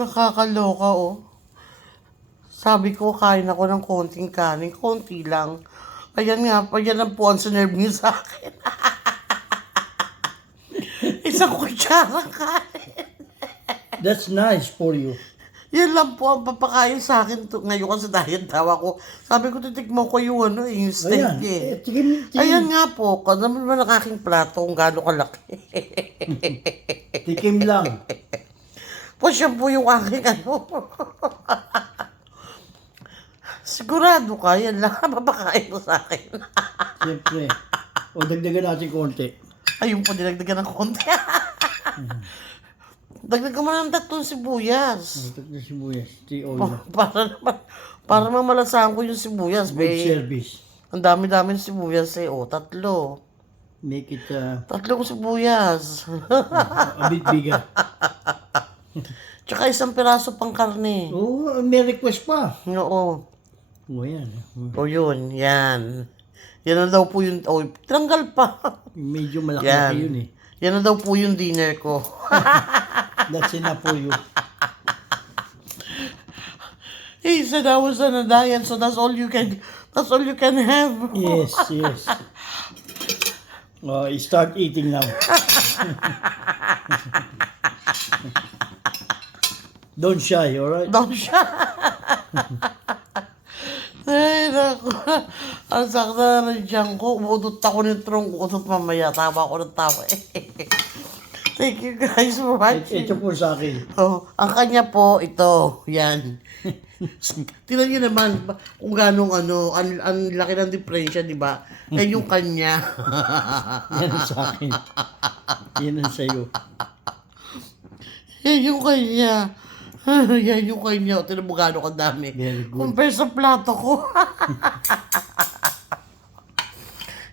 Nakakaloka, oh. Sabi ko, kain ako ng konting kanin. Konti lang. Ayan nga, ayan lang po ang sinerve niyo sa akin. Isang kutsara kanin. That's nice for you. Yan lang po ang papakain sa akin to, ngayon kasi diet daw ako. Sabi ko, titikman ko yung ano, yung steak Ayan. eh. Eh, tigim, tigim, Ayan nga po, kung naman naman ang aking plato kung gaano kalaki. tikim lang. Po siya po yung aking ano. Sigurado ka, yan lang ang papakain mo sa akin. Siyempre. O dagdagan natin konti. Ayun po, dinagdagan ng konti. Dagdagan mo ng tatlong sibuyas. Ito na sibuyas. Tea oil. Pa- para naman, para naman malasahan ko yung sibuyas. Good Be. service. Ang dami-dami ng sibuyas eh. O, tatlo. Make it uh, Tatlong sibuyas. a bit bigger. Tsaka isang piraso pang karne. Oh, may request pa. Oo. O yan. O yun, yan. Yan na daw po yung, oh, tinanggal pa. Medyo malaki Yan. yun eh. Yan na daw po yung dinner ko. That's enough for you. He said I was on a diet, so that's all you can, that's all you can have. Yes, yes. Oh, start eating now. Don't shy, alright? Down siya. Ay, naku. Ang sakta na ng tiyan ko. Umutot ako ng trong utot mamaya. Tawa ko ng tawa. Thank you guys for It- watching. Ito po sa akin. Oh, ang kanya po, ito, yan. Tingnan niyo naman kung ganong ano, ang, ang laki ng diferensya, di ba? Yan yung kanya. Yan ang sa akin. Yan ang sa'yo. yan yung kanya. yan yung kanya. Tingnan mo gano'ng kadami. Very good. Compare sa plato ko.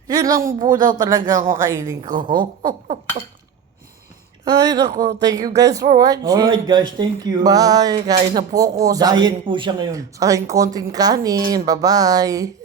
Yun lang po daw talaga ako kainin ko. Ay, nako. Thank you guys for watching. Alright guys, thank you. Bye. Kain na po ako sa Diet aking, po siya ngayon. sa aking konting kanin. Bye-bye.